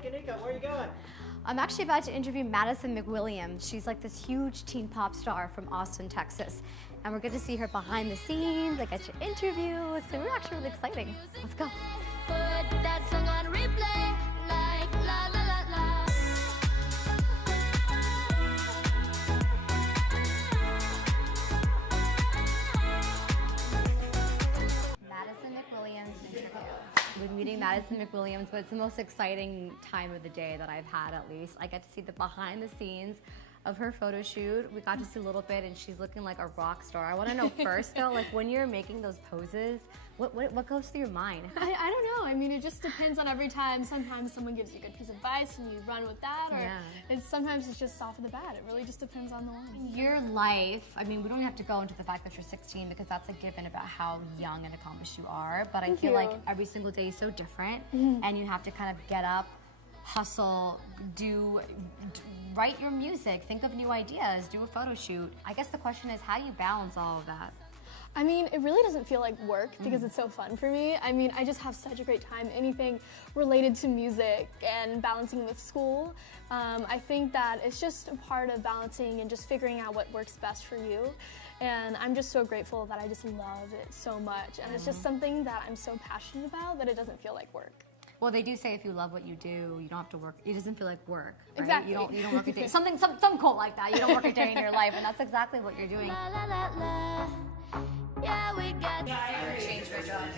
Hey, Kanika, where are you going? I'm actually about to interview Madison McWilliams. She's like this huge teen pop star from Austin, Texas. And we're going to see her behind the scenes, like at your interview. So we're actually really exciting. Let's go. Madison McWilliams interview. We're meeting Madison McWilliams, but it's the most exciting time of the day that I've had, at least. I get to see the behind the scenes of her photo shoot. We got to see a little bit, and she's looking like a rock star. I want to know first, though, like when you're making those poses, what goes through your mind? I don't know. I mean, it just depends on every time. Sometimes someone gives you a good piece of advice and you run with that, or sometimes it's just off of the bat. It really just depends on the one. Your life, I mean, we don't have to go into the fact that you're 16 because that's a given about how young and accomplished you are, but I feel like every single day is so different, and you have to kind of get up, hustle, write your music, think of new ideas, do a photo shoot. I guess the question is, how do you balance all of that? I mean, it really doesn't feel like work because it's so fun for me. I mean, I just have such a great time. Anything related to music and balancing with school, I think that it's just a part of balancing and just figuring out what works best for you. And I'm just so grateful that I just love it so much. And it's just something that I'm so passionate about that it doesn't feel like work. Well, they do say if you love what you do, you don't have to work. It doesn't feel like work, right? Exactly. You don't work a day. Some quote like that. You don't work a day in your life, and that's exactly what you're doing. Yeah, we got changed my job,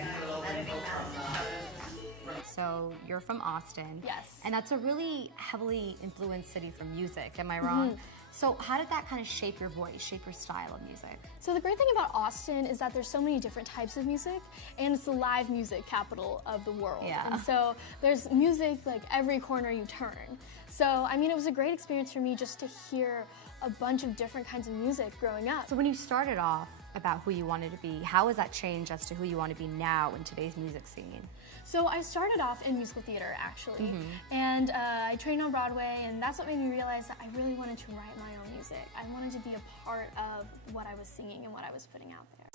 So you're from Austin. Yes. And that's a really heavily influenced city for music. Am I wrong? So how did that kind of shape your voice, shape your style of music? So the great thing about Austin is that there's so many different types of music, and it's the live music capital of the world. Yeah. And so there's music like every corner you turn. So, I mean, it was a great experience for me just to hear a bunch of different kinds of music growing up. So when you started off about who you wanted to be, how has that changed as to who you want to be now in today's music scene? So I started off in musical theater, actually, and I trained on Broadway, and that's what made me realize that I really wanted to write my own music. I wanted to be a part of what I was singing and what I was putting out there.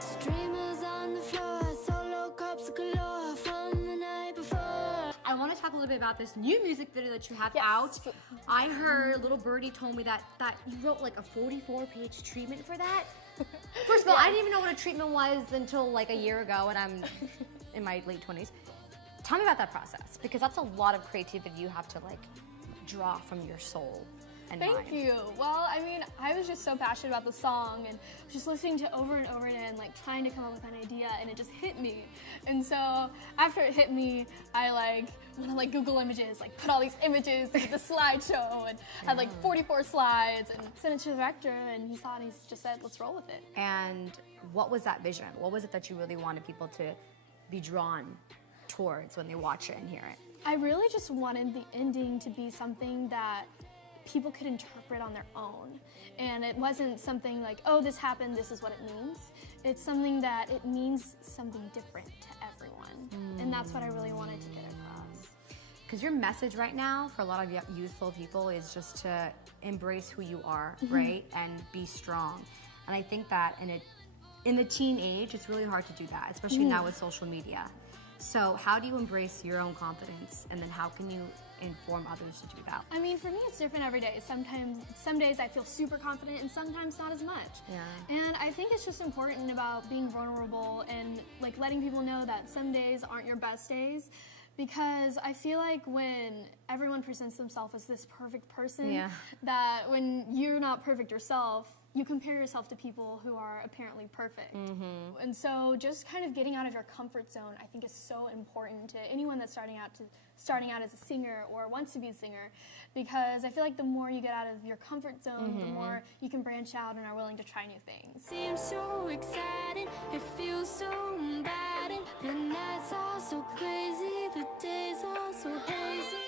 Streamers on the floor, solo cups galore from the night before. I want to talk a little bit about this new music video that you have Yes. out. I heard little birdie told me that you wrote like a 44-page treatment for that. First of all, I didn't even know what a treatment was until like a year ago, and I'm in my late 20s. Tell me about that process, because that's a lot of creativity you have to like draw from your soul and mind. Thank you. Well, I mean, I was just so passionate about the song and just listening to it over and over again, like trying to come up with an idea, and it just hit me. And so after it hit me, I went on Google Images, put all these images into the slideshow, and had 44 slides, and sent it to the director, and he saw it, and he just said, let's roll with it. And what was that vision? What was it that you really wanted people to be drawn towards when they watch it and hear it? I really just wanted the ending to be something that people could interpret on their own. And it wasn't something like, oh, this happened, this is what it means. It's something that it means something different to everyone. And that's what I really wanted to get across. Because your message right now for a lot of youthful people is just to embrace who you are, right? And be strong. And I think that in the teen age, it's really hard to do that, especially now with social media. So how do you embrace your own confidence, and then how can you inform others to do that? I mean, for me, it's different every day. Some days I feel super confident, and sometimes not as much. Yeah. And I think it's just important about being vulnerable and letting people know that some days aren't your best days. Because I feel like when everyone presents themselves as this perfect person, that when you're not perfect yourself, you compare yourself to people who are apparently perfect. And so just kind of getting out of your comfort zone, I think, is so important to anyone that's starting out as a singer or wants to be a singer, because I feel like the more you get out of your comfort zone, the more you can branch out and are willing to try new things. Seems so exciting, it feels so inviting. The nights are so crazy, the days are so hazy.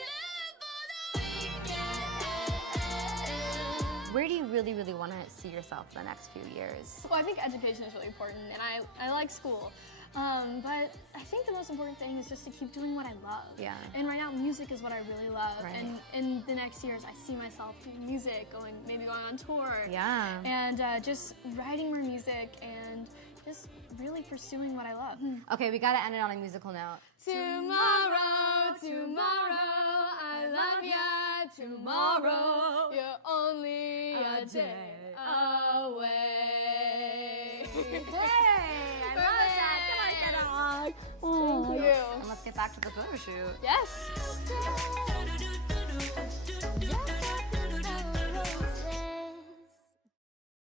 Where do you really, really want to see yourself in the next few years? Well, I think education is really important, and I like school. But I think the most important thing is just to keep doing what I love. Yeah. And right now, music is what I really love. Right. And in the next years, I see myself doing music, maybe going on tour. Yeah. And just writing more music and just really pursuing what I love. Okay, we gotta end it on a musical note. Tomorrow, tomorrow, I love ya. Tomorrow, you're only a day away. Hey, I love that. Come on, get on. Thank you. And let's get back to the photo shoot. Yes.